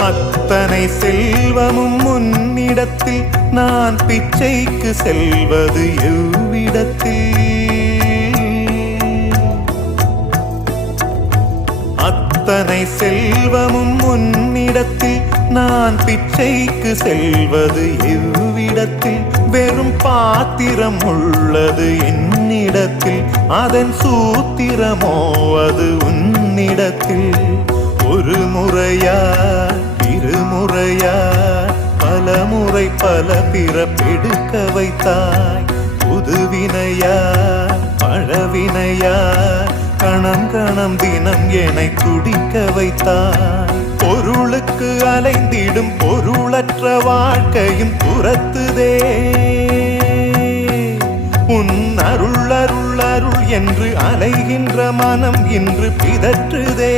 அத்தனை செல்வமும் உன்னிடத்தில் நான் பிச்சைக்கு செல்வது எவ்விடத்தில்? அத்தனை செல்வமும் உன்னிடத்தில் நான் பிச்சைக்கு செல்வது எவ்விடத்தில்? வெறும் பாத்திரம் உள்ளது என்னிடத்தில், அதன் சூத்திரமோ அது உன்னிடத்தில். ஒரு முறையா இருமுறையா பல முறை பல பிறப்பெடுக்க வைத்தாய். புதுவினையா பழவினையா கணம் கணம் தினம் என்னை துடிக்க வைத்தாய். பொருளுக்கு அலைந்திடும் பொருளற்ற வாழ்க்கையும் துரத்துதே. உன் அருள் அருள் அருள் என்று அலைகின்ற மனம் இன்று பிதற்றுதே.